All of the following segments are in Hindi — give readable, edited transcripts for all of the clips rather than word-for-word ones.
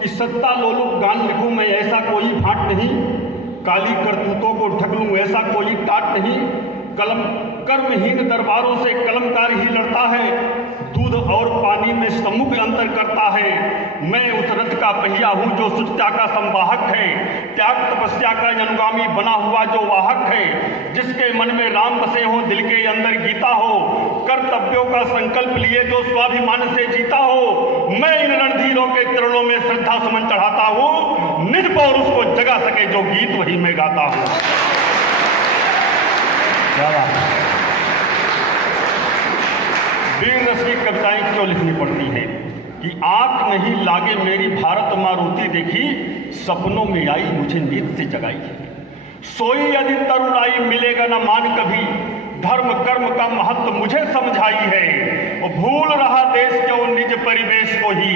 कि सत्ता लोलुप गान लिखूं मैं ऐसा कोई भाट नहीं, काली करतूतों को ढक लूं ऐसा कोई टाट नहीं। कलम कर्महीन दरबारों से कलमकार ही लड़ता है, दूध और पानी में सम्मुख अंतर करता है। मैं उस रथ का पहिया हूँ जो शुचिता का संवाहक है, त्याग तपस्या का अनुगामी बना हुआ जो वाहक है। जिसके मन में राम बसे हो, दिल के अंदर गीता हो, कर्तव्यों का संकल्प लिए जो स्वाभिमान से जीता हो। मैं इन रणधीरों के चरणों में श्रद्धा सुमन चढ़ाता हूँ, निज पौरुष को जगा सके जो गीत वही मैं गाता हूँ। क्या बात है। वीर रस की कविताएं क्यों लिखनी पड़ती हैं कि आंख नहीं लागे मेरी भारत माँ रोती देखी, सपनों में आई मुझे नींद से जगाई। सोई यदि तरुणाई मिलेगा न मान कभी, धर्म कर्म का महत्व मुझे समझाई है। वो भूल रहा देश क्यों निज परिवेश को ही,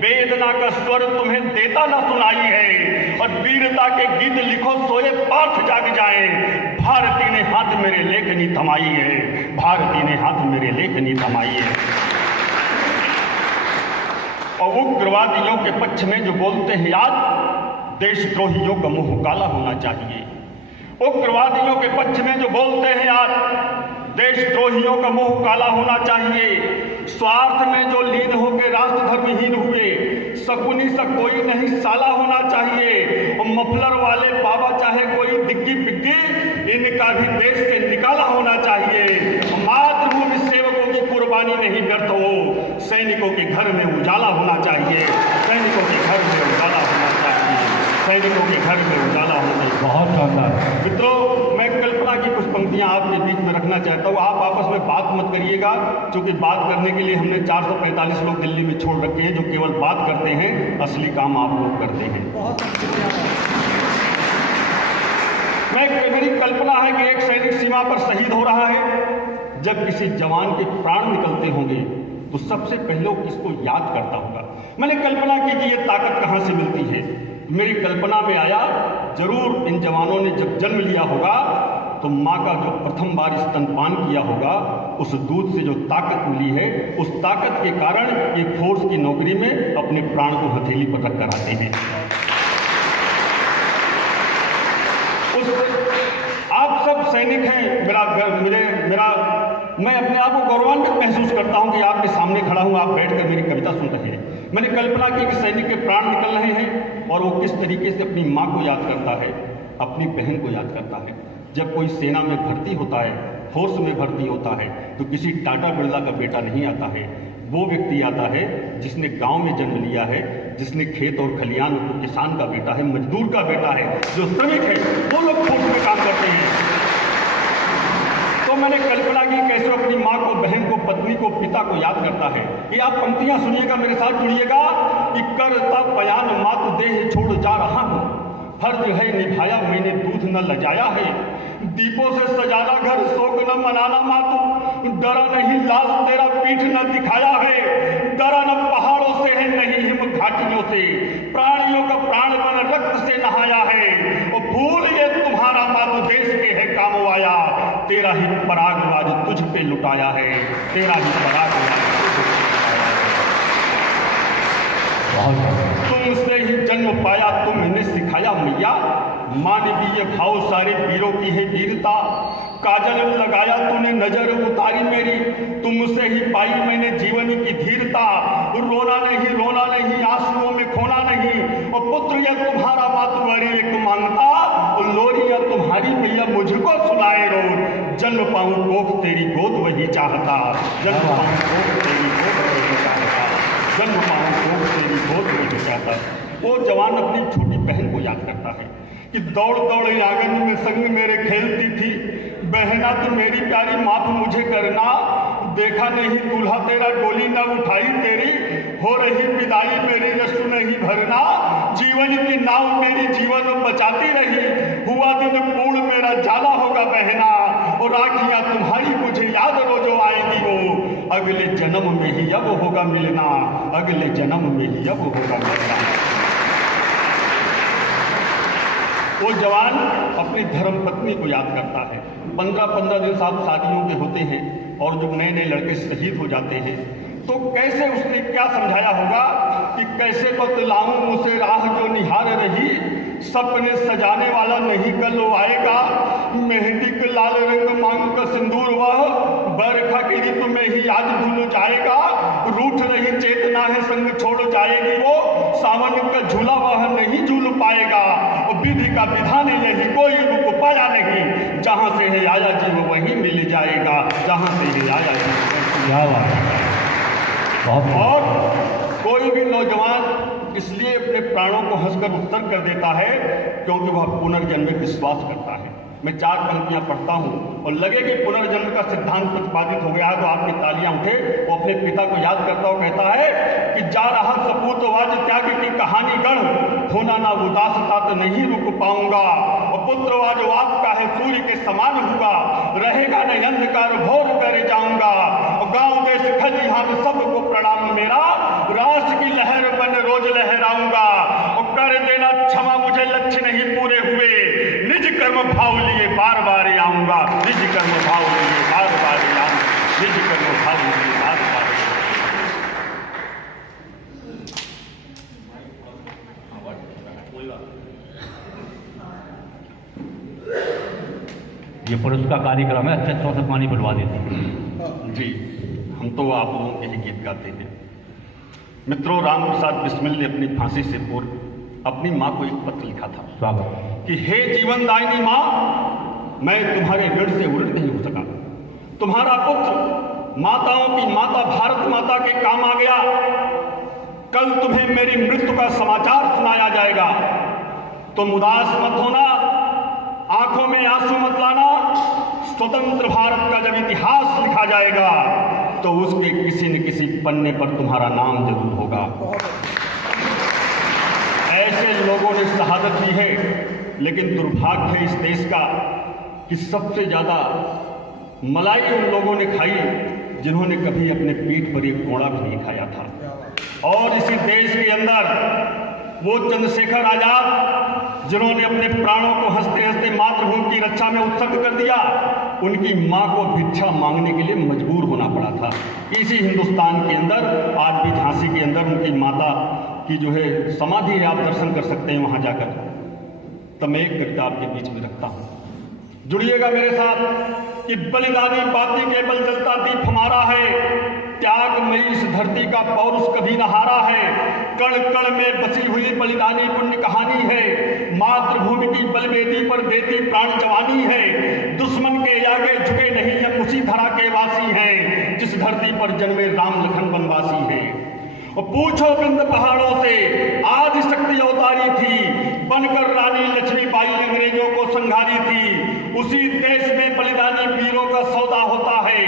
वेदना का स्वर तुम्हें देता न सुनाई है। और वीरता के गीत लिखो सोए पार्थ जाग जाए, भारती ने हाथ मेरे लेखनी थमाई है, भारती ने हाथ मेरे लेखनी थमाई है। और उग्रवादियों के पक्ष में जो बोलते हैं याद, देशद्रोहियों का मुंह काला होना चाहिए। उग्रवादियों के पक्ष में जो बोलते हैं याद, देशद्रोहियों का मुंह काला होना चाहिए। स्वार्थ में जो लीन होकर राष्ट्र धर्महीन हुए, शकुनी सा कोई नहीं साला होना चाहिए। और मफलर वाले बाबा चाहे कोई दिग्गी पिग्गी, इनका भी देश से निकाला होना चाहिए। मातृभूमि सेवकों की कुर्बानी नहीं व्यर्थ हो, सैनिकों के घर में उजाला होना चाहिए, सैनिकों के घर में उजाला होना चाहिए, सैनिकों के घर में उजाला होना चाहिए। बहुत शानदार। मित्रों, मैं कल्पना की कुछ पंक्तियां आपके बीच में रखना चाहता हूँ। आप आपस में बात मत करिएगा, क्योंकि बात करने के लिए हमने 445 लोग दिल्ली में छोड़ रखे हैं जो केवल बात करते हैं, असली काम आप लोग करते हैं। मेरी कल्पना है कि एक सैनिक सीमा पर शहीद हो रहा है। जब किसी जवान के प्राण निकलते होंगे तो सबसे पहले किसको याद करता होगा। मैंने कल्पना की कि ये ताकत कहाँ से मिलती है। मेरी कल्पना में आया, जरूर इन जवानों ने जब जन्म लिया होगा तो माँ का जो प्रथम बार स्तनपान किया होगा, उस दूध से जो ताकत मिली है, उस ताकत के कारण ये फोर्स की नौकरी में अपने प्राण को हथेली पर रख कर आते हैं। आप सब सैनिक हैं, मैं अपने आप को गौरवान्वित महसूस करता हूं कि आपके सामने खड़ा हूं, आप बैठकर मेरी कविता सुन रहे हैं। मैंने कल्पना की कि सैनिक के प्राण निकल रहे हैं और वो किस तरीके से अपनी माँ को याद करता है, अपनी बहन को याद करता है। जब कोई सेना में भर्ती होता है, फोर्स में भर्ती होता है, तो किसी टाटा बिरला का बेटा नहीं आता है, वो व्यक्ति आता है जिसने गांव में जन्म लिया है, जिसने खेत और खलियान, तो किसान का बेटा है, मजदूर का बेटा है, जो श्रमिक है, वो लोग फोर्स में काम करते हैं। तो मैंने कल्पना की कैसे अपनी माँ को, बहन को, पत्नी को, पिता को याद करता है। ये आप पंक्तियां सुनिएगा, मेरे साथ जुड़िएगा कि करता बयान मातु देह छोड़ जा रहा हूँ, फर्ज है निभाया मैंने दूध न लजाया है। दीपों से सजाना घर शोक न मनाना मातु, डरा नहीं लाल तेरा पीठ न दिखाया है। डरा न पहाड़ों से है नहीं हिम घाटियों से, प्राणियों का प्राण मन रक्त से नहाया है। और भूल ये तुम्हारा मातु देश के है काम आया, तेरा ही परागराज तुझ पे लुटाया है, तेरा ही परागराज तुझ पे लुटाया है। तुमसे ही जन्म पाया तुमने सिखाया मैया, मानवीय भाव सारे वीरों की है वीरता। काजल लगाया तूने नजर उतारी मेरी, तुमसे ही पाई मैंने जीवन की धीरता। रोना नहीं आंसुओं में खोना नहीं, और पुत्र या तुम्हारा मातुआरी एक मांगता, और लोरिया तुम्हारी मैया मुझको सुनाए रोज। जन्म पाऊं कोख तेरी गोद वही चाहता, जन्म पाऊं कोख तेरी गोद वही चाहता, जन्म पाऊं कोख तेरी गोद वही चाहता। वो जवान अपनी छोटी बहन को याद करता है कि दौड़ दौड़ आंगन में संग मेरे खेलती थी, बहना तो मेरी प्यारी माफ मुझे करना। देखा नहीं दूल्हा तेरा डोली न उठाई तेरी, हो रही विदाई मेरी रश्मि नहीं भरना। जीवन की नाव मेरी जीवन बचाती रही, हुआ दिन पूर्ण मेरा जाला होगा बहना। और राखियां तुम्हारी मुझे याद रोजो आएगी वो, अगले जन्म में ही अब होगा मिलना, अगले जन्म में ही अब होगा मिलना। वो जवान अपनी धर्मपत्नी को याद करता है। 15-15 दिन साथ शादियों के होते हैं, और जब नए नए लड़के शहीद हो जाते हैं तो कैसे उसने क्या समझाया होगा कि कैसे बतलाऊं उसे राह जो निहार रही, सपने सजाने वाला नहीं कल वो आएगा, मेहंदी के लाल रंग मांग का सिंदूर वह बरखा की ऋतु में ही आज धुल जाएगा, रूठ रही चेतना है संग छोड़ जाएगी वो, सावन का झूला वह नहीं झूल पाएगा, विधि का विधान यही कोई रुक पाया नहीं, जहां से है आया जीव वहीं मिल जाएगा, जहां से है आया जीव। और कोई भी नौजवान इसलिए अपने प्राणों को हंसकर उत्तर कर देता है क्योंकि वह पुनर्जन्म में विश्वास करता है। मैं 4 पंक्तियां पढ़ता हूं और लगे कि पुनर्जन्म का सिद्धांत प्रतिपादित हो गया है तो आपकी तालियां उठे। वो अपने पिता को याद करता हुआ कहता है कि जा रहा सपूत वाज त्याग की कहानी गढ़, होना ना उदासता तो नहीं रुक पाऊंगा, और पुत्रवाज आपका है सूर्य के समान हुआ, रहेगा न अंधकार भोर कर जाऊंगा, और गांव देश खलिहान सबको प्रणाम मेरा, राष्ट्र की लहर बन रोज लहराऊंगा, और कर देना क्षमा मुझे लक्ष्य नहीं पूरे हुए, निज कर्म भाव लिए बार बार आऊंगा, निज कर्म भाव लिए बार बार आऊंगा, निज कर्म भाव लिए बार बार। ये पुरस्कार कार्यक्रम है, अच्छे से पानी पिलवा देते हैं जी। हम तो आप लोगों के ही गीत गाते हैं। मित्रों, राम प्रसाद बिस्मिल ने अपनी फांसी से पूर्व अपनी माँ को एक पत्र लिखा था। स्वागत। कि हे जीवनदायिनी माँ, मैं तुम्हारे ऋण से उलट नहीं हो सका, तुम्हारा पुत्र माताओं की माता भारत माता के काम आ गया, कल तुम्हें मेरी मृत्यु का समाचार सुनाया जाएगा, तुम उदास मत होना, आंखों में आंसू मत लाना, स्वतंत्र भारत का जब इतिहास लिखा जाएगा तो उसके किसी न किसी पन्ने पर तुम्हारा नाम जरूर होगा। ऐसे लोगों ने शहादत दी है, लेकिन दुर्भाग्य है इस देश का कि सबसे ज्यादा मलाई उन लोगों ने खाई जिन्होंने कभी अपने पीठ पर एक कोड़ा भी नहीं खाया था। और इसी देश के अंदर वो चंद्रशेखर आजाद जिन्होंने अपने प्राणों को हंसते हंसते मातृभूमि की रक्षा में उत्सर्ग कर दिया, उनकी मां को भिक्षा मांगने के लिए मजबूर होना पड़ा था। इसी हिंदुस्तान के अंदर आज भी झांसी के अंदर उनकी माता की जो है समाधि है, आप दर्शन कर सकते हैं वहां जाकर। तो मैं एक कविता आपके बीच में रखता हूं, जुड़िएगा मेरे साथ। कि बलिदानी बाती के बल जलता दीप हमारा है, त्यागमयी इस धरती का पौरुष कभी न हारा है, कण कण में बसी हुई बलिदानी पुण्य कहानी है, मातृभूमि की बलवेदी पर देती प्राण जवानी है, दुश्मन के आगे झुके नहीं हम उसी धरा के वासी हैं, जिस धरती पर जन्मे राम लखन वनवासी हैं। और पूछो बिंद पहाड़ों से आज शक्ति अवतारी थी, बनकर रानी लक्ष्मीबाई अंग्रेजों को संघारी थी, उसी देश में बलिदानी वीरों का सौदा होता है,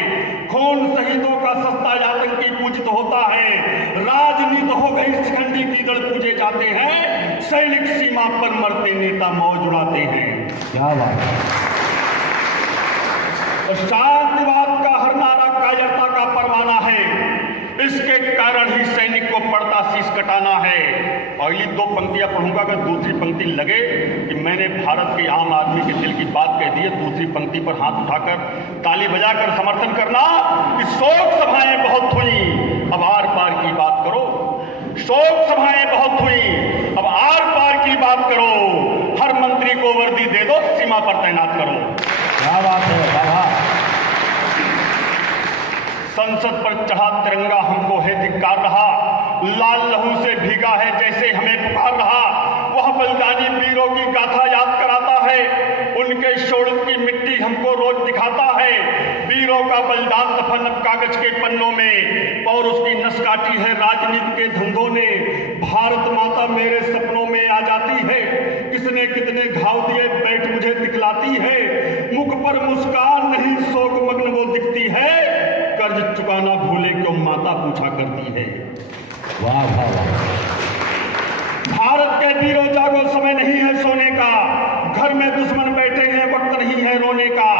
खून शहीदों का सस्ता आतंकी पूजित होता है, राजनीति हो गई शिखंडी की दल पूजे जाते हैं, सैनिक सीमा पर मरते नेता मौज उड़ाते हैं। क्या बात है। और शांतिवाद का हर नारा कायरता का परवाना है, इसके कारण ही सैनिक को पड़ता शीश कटाना है। अगली 2 पंक्तियां पढ़ूंगा, अगर दूसरी पंक्ति लगे कि मैंने भारत के आम आदमी के दिल की बात कह दी है, दूसरी पंक्ति पर हाथ उठाकर ताली बजाकर समर्थन करना कि शोक सभाएं बहुत हुई, अब आर पार की बात करो, शोक सभाएं बहुत हुई, अब आर पार की बात करो, हर मंत्री को वर्दी दे दो, सीमा पर तैनात करो। क्या बात है बाबा। संसद पर चढ़ा तिरंगा हमको है धिक्कार रहा, लाल लहू से भीगा है जैसे हमें पुकार रहा, वह बलिदानी वीरों की गाथा याद कराता है, उनके शोड़ित की मिट्टी हमको रोज दिखाता है, वीरों का बलिदान दफन अब कागज के पन्नों में, और उसकी नस काटी है राजनीति के धंधों ने, भारत माता मेरे सपनों में आ जाती है, किसने कितने घाव दिए पेट मुझे दिखलाती है, मुख पर मुस्कान नहीं शोक मग्न वो दिखती है, कर्ज चुकाना भूले क्यों माता पूछा करती है। वाह वाह वाह। भारत के वीरों जागो, समय नहीं है सोने का, घर में दुश्मन बैठे हैं वक्त नहीं है रोने का,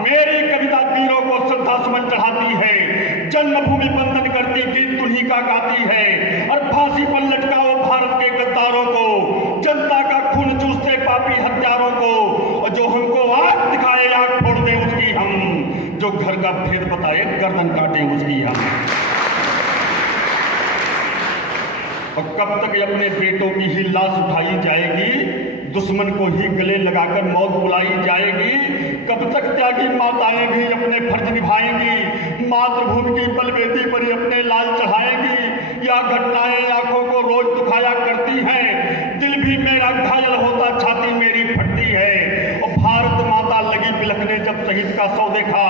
मेरी कविता वीरों को श्रद्धा सुमन चढ़ाती है, जन्मभूमि बंधन करती गीत तुन्ही का गाती है, और फांसी पर लटकाओ भारत के गद्दारों को, जनता का खून चूसते पापी हत्यारों को, और जो हमको आग दिखाए आग फोड़ दे उसकी हम, जो घर का भेद बताए गर्दन काटे उसकी हम। और कब तक अपने बेटों की ही लाश उठाई जाएगी, दुश्मन को ही गले लगाकर मौत बुलाई जाएगी। कब तक त्यागी माताएं भी अपने फर्ज निभाएंगी, मातृभूमि की बलवेदी पर ही अपने लाल चढ़ाएंगी। या घटनाएं आंखों को रोज दुखाया करती हैं, दिल भी मेरा घायल होता, छाती मेरी फटती है। और भारत माता लगी बिलखने जब शहीद का शव देखा,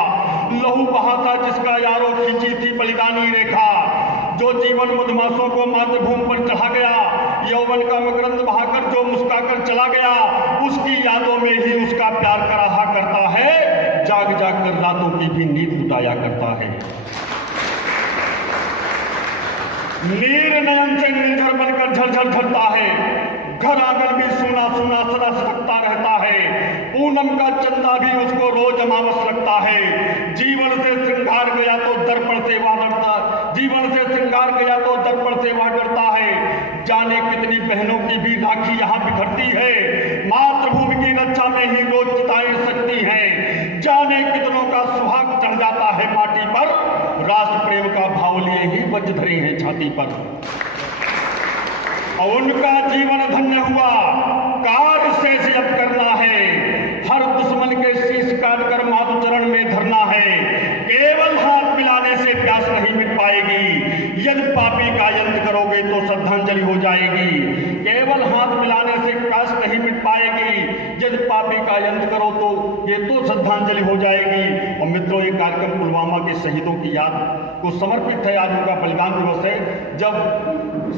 लहू बहा था जिसका यारों खींची थी बलिदानी रेखा। जो जीवन मधुमासों को मातृभूमि पर चढ़ा गया, यौवन का मकरंद बहाकर जो मुस्काकर चला गया, उसकी यादों में ही उसका प्यार कराहा करता है, जाग जाग कर रातों की भी नींद लुटाया करता है। नीर नयन से निर्झर बनकर झरझर झरता है, घर आंगन भी सूना सूना सदा सटकता रहता है। पूनम का चंदा भी उसको रोज अमावस लगता है। जीवन से श्रृंगार गया तो दर्पण से वह डरता, जीवन से श्रृंगार गया तो दर्पण से वह डरता है। जाने कितनी बहनों की भी राखी यहाँ बिखरती है, मातृभूमि की रक्षा में ही रोज चिताएं सकती हैं। जाने कितनों का सुहाग चढ़ जाता है माटी पर, राष्ट्र प्रेम का भाव लिए ही वज्र धरे हैं छाती पर। और उनका जीवन धन्य हुआ, कार्य शेष अब करना है। हर दुश्मन के शीश काटकर मातु चरण में धरना है। केवल हाथ मिलाने से प्यास नहीं मिट पाएगी, यदि पापी का यंत्र करोगे तो श्रद्धांजलि हो जाएगी। केवल हाथ मिलाने से प्यास नहीं मिट पाएगी, यदि पापी का यंत्र करो तो ये तो श्रद्धांजलि हो जाएगी। और मित्रों, ये कार्यक्रम पुलवामा के शहीदों की याद को समर्पित है। आज उनका बलिदान दिवस है, जब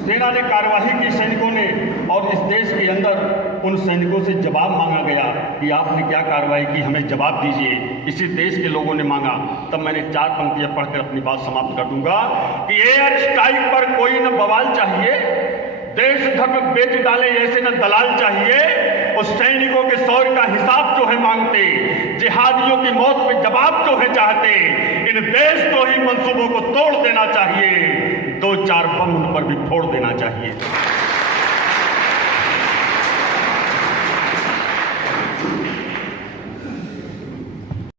सेना ने कार्यवाही की सैनिकों ने, और इस देश के अंदर उन सैनिकों से जवाब मांगा गया कि आपने क्या कार्रवाई की, हमें जवाब दीजिए। इसी देश के लोगों ने मांगा। तब मैंने 4 पंक्तियां पढ़कर अपनी बात समाप्त कर दूंगा कि एयर स्ट्राइक पर कोई न बवाल चाहिए, देश धर्म बेच डाले ऐसे न दलाल चाहिए। उस सैनिकों के शौर्य का हिसाब जो है मांगते, जिहादियों की मौत पे जवाब जो है चाहते, इन देश को ही मंसूबों को तोड़ देना चाहिए, 2-4 बम उन पर भी फोड़ देना चाहिए।